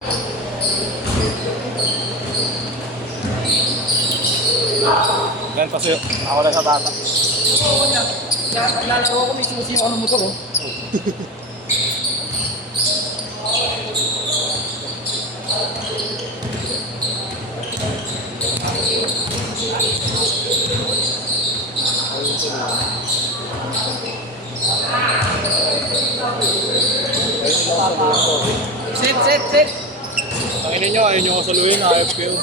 Yan kasi ako na sa bata. Lalaro ako, may susi ako ng motor, oh. Sit. Tanginin nyo, ayun nyo ko saluhin, ayop kayo.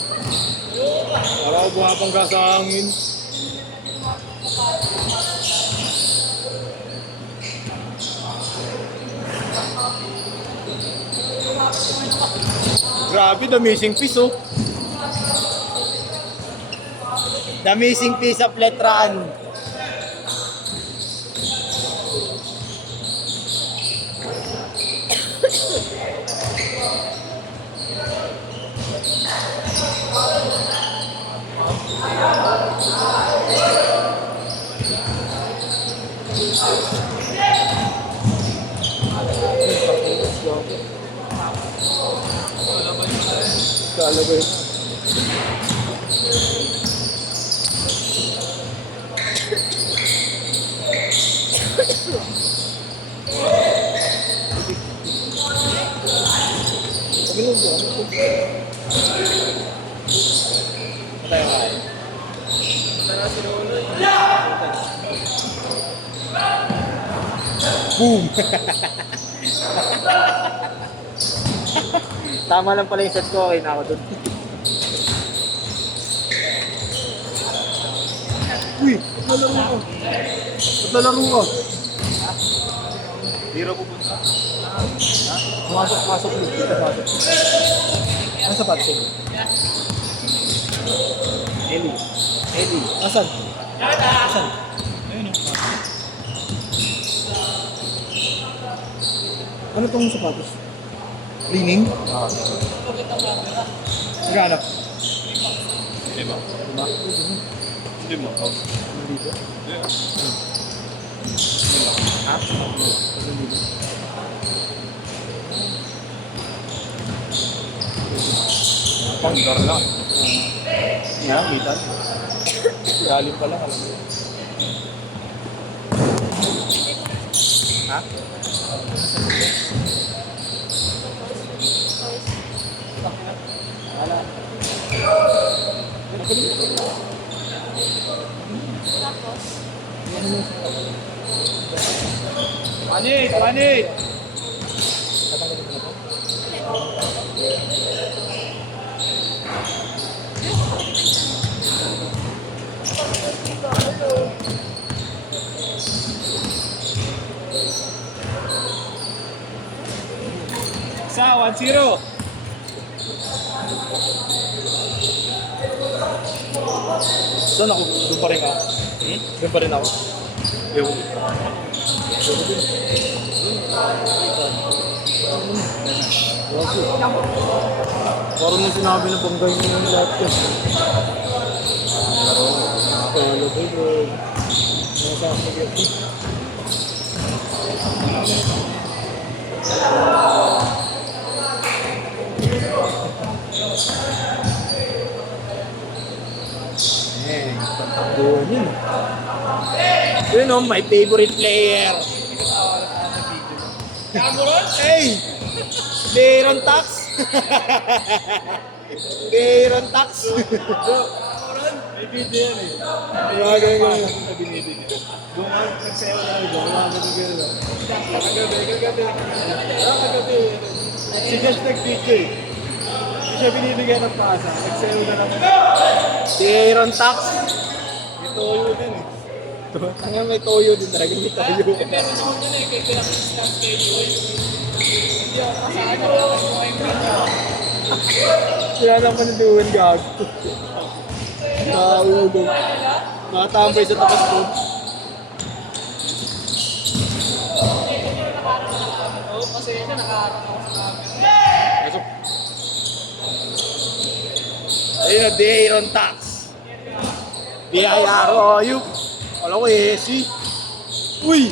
Para ako bumapangga sa hangin. Grabe, the missing piece, oh. The missing piece of Letran. Kalabay. Boom! Tama lang pala yung set ko, okay na ako dun. Uy, nalaro ko. Nalaro ko. Zero pupunta. Masok dito. Ano sapat sa'yo? Eli. Asan? Ayun. Ano tong sapatos? Cleaning? Naghanap? Lima. Dito? Ha? Pangdar lang. Yeah, bitan. Galing pa lang. Alam mo. Ha? Wala. Manit! Sa 1-0. Saan ako? Doon pa rin ako. Doon pa rin ako. Ewan. Parang nung sinabi na banggay mo yung lahat ko. Nakalabay bro. Nasasag yun. Doon. Yun o, my favorite player. Hey! Bayron Tax! Bayron Tax! May video yan eh. Gagawin. Sa binili niya. Doon ka nagsayaw na rin. Doon ka nagsayaw. Kagabi. Si Josh nag-video eh. Hindi siya binibigyan ng pasa. Nagsayaw na lang. Bayron Tax! Ito yun din eh. Hanggang may toyo din talaga, may toyo. Pero naman yun eh, kay pinag-discuss kayo yun. Hindi ako kasaan, nalakas mo kayong ganyan. Sila naman ng duwan gago. Nakaulog. Nakatambay sa tapas ko. Oo, kasi yun, nakaharap ako sa camera. Pasok. Ayun na, Bayron Tax. Biyayaro, ayup. Wala ko eh, si. Uy!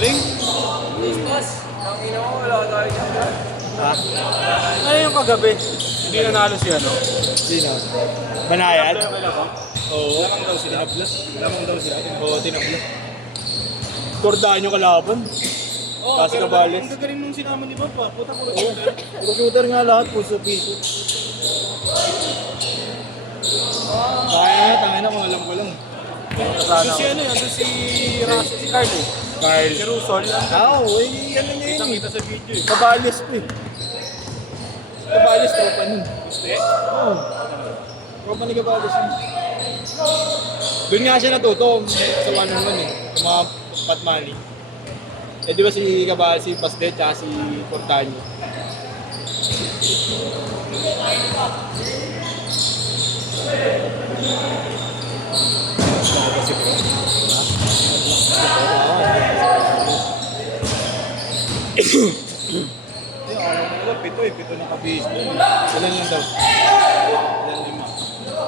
Ring? Ha? Ano yung kagabi? Hindi nanalo si ano? Sino? Banayad? Oo. Lamang daw sila. Lamang daw sila. Oo, tinabla. Kordaan yung kalaban. Kasi Cabales. Ang gagaling nung sinama ni Bob pa. Puta ko lang. Puro shooter nga lahat, puso-piso. Tangin na kung alam ko lang. Kasi si ano yan, si Russell, si Carl eh. Kyle. Si Rusol. Ah, uy, ano na yun eh. Kita sa video eh. Cabales pa eh. Cabales, tropa nun. Gusto eh? Oo. Tropa ni Cabales yun. Doon nga siya natuto sa one-on-one eh. Sa mga pot money. Eh di ba si Cabales, si Pasdet, tsaka si Cortaño. Pito na kabis doon. Ilan lang daw?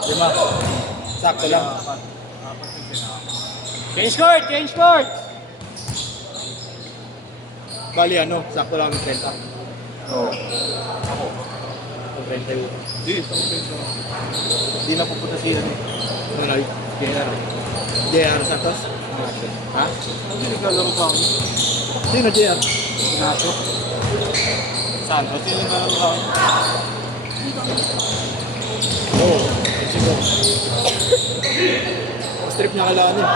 Lima. Sakto lang. Change court! Change court! Bali ano, sakto lang ng 30. Oo. 31. Hindi, isang peso. Hindi na pupunta sila eh. Ano na yun? JR Santos? Ha? Hindi naglalaro sa akin. Sino JR? Naso. Santos, hindi naglalaro sa akin. Oo. Siguro. Strip niya kalaan eh.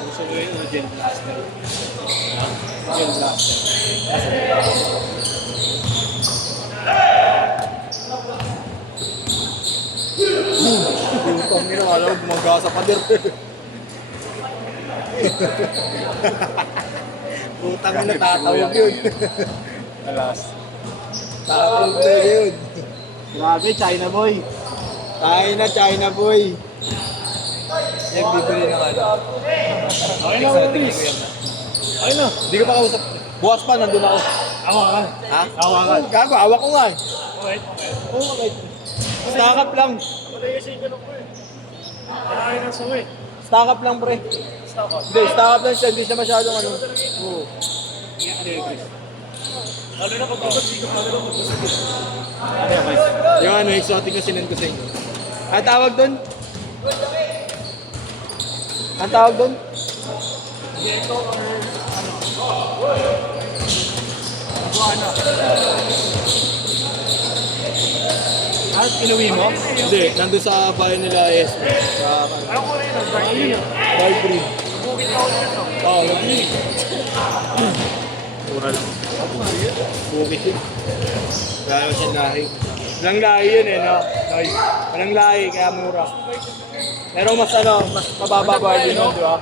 Gusto ko yun, Gel Blaster. Gel Blaster. Yung pamira, wala ko gumagawa sa pader. Putang na tatawag yun. Alas. Tatawag na yun. Grabe, China boy. China boy. Yan, bibili ng ano. Okay na, Chris. Okay na. Hindi ko pa kausap. Bukas pa, nandun ako. Awa ka. Ha? Awa ka. Gago, awa ko nga eh. Okay. Oo, okay. Stack up lang. Patay kasi yung ganun ko eh. Kaya na sa way. Stack up lang, pre. Stop up. Hindi, stack up lang siya. Hindi siya masyadong ano. Oo. Lalo na kapag hindi ka lalo na kapag Yung ano, exotic na sinend ko sa inyo. Ang tawag doon? Ang tawag doon? Ito or ano? Buwana. At inuwi mo? Hindi, nandun sa bayan nila ESP. Sa Anong ko rin? Dark green. Dark green. Bukit ako nito. Oo, yun. Mura lang. Bukit yun. Gano'n siyang lahi. Walang lahi yun eh, no? Noy. Walang lahi, kaya mura. Pero mas ano, mas mababa ba yun, no? Di ba?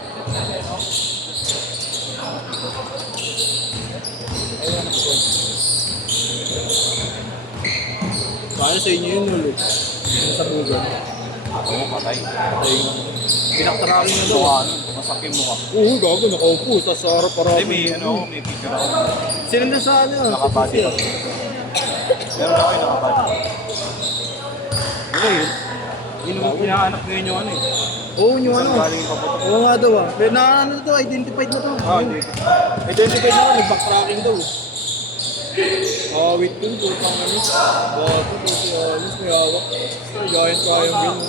Paano sa inyo yun, ulo? Sa bugan. Oo, patay. Pinaktarali na daw. Masakin mo ka. Oo, gago, nakaupo. Sa harap-harap. May picture ako. Sino na sa ano? Nakabati pa. Meron ako yung nakabati. Ano yun? Yung hinahanap ngayon yung ano eh. Oo, yung ano. Saan galing yung paputok? Oo nga daw ah. Pero ano to, identified na to. Hindi. Identified na to, nag-backtracking daw. Wait dun, putang ano. Bato, si Alis, may hawak. Giant triangle.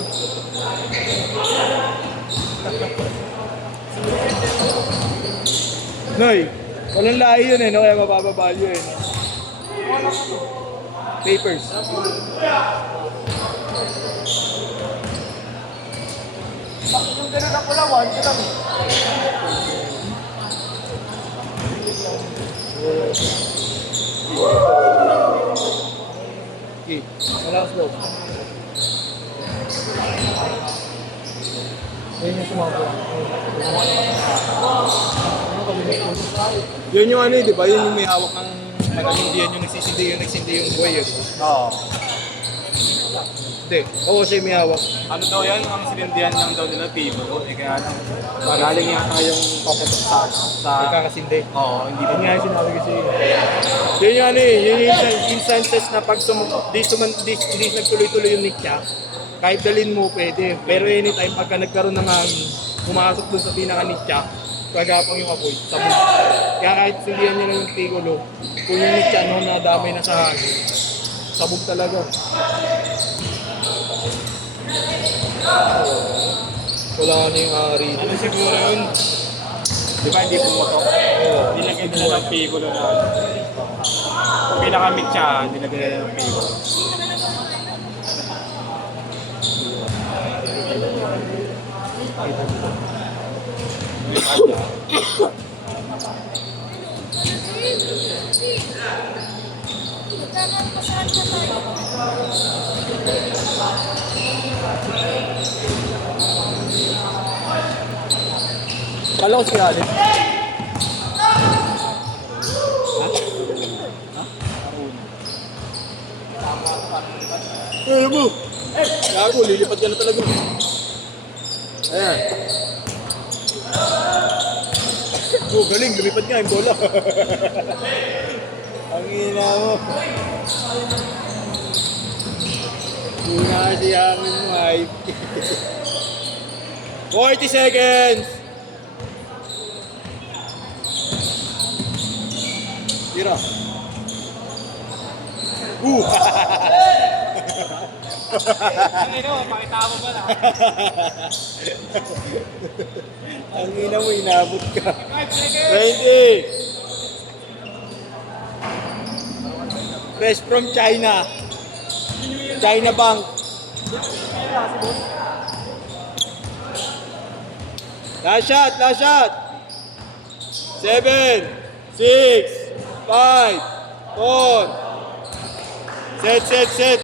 Noy, walang lahi yun eh, no? Kaya mabababalyo eh. No? Papers. Yung ganun ako lang, one ko lang. Okay, malakas daw. Ayun yung sumabo. Yun yung ano eh, di ba? Yun yung may hawak ng nagalindihan yung nagsisindi yung buhay yun. Oo. Hindi, oo siya may hawak. Ano daw yan? Ang sinindihan lang daw nila, people. Eh, kaya lang. Galing yata yung paputok sa... Nagkakasindi. Oo, hindi Yun din nga yung sinabi kasi yun yung ano eh, yun yung instances na pag hindi nagtuloy-tuloy yung nick niya, kahit dalhin mo, pwede. Pero anytime, pagka nagkaroon ng hangin, pumasok dun sa pinaka-nitya, gagapang yung apoy, sabog. Kaya kahit sindihan nyo lang yung tigulo, kung yung nitya no, na damay na sa hangin, sabog talaga. Wala na yung ari. Ano siguro yun? Di ba hindi pumutok? Oo. Nilagay nila ng pigulo na ano. Pinakamit siya, nilagay nila ng pigulo. Kala ko si Alex. Ano mo? Gago, lilipat ka na talaga. Ayan. Oh, galing, lumipad nga yung bola. Ang ina mo. Una kasi hangin mo, ay. 40 seconds! Tira. Ang ino, pakita mo ba na? Ang ina mo, inabot ka. 5 seconds! 20! Fresh from China. China Bank. Last shot, last shot. 7, 6, 5, 4. Set, set, set.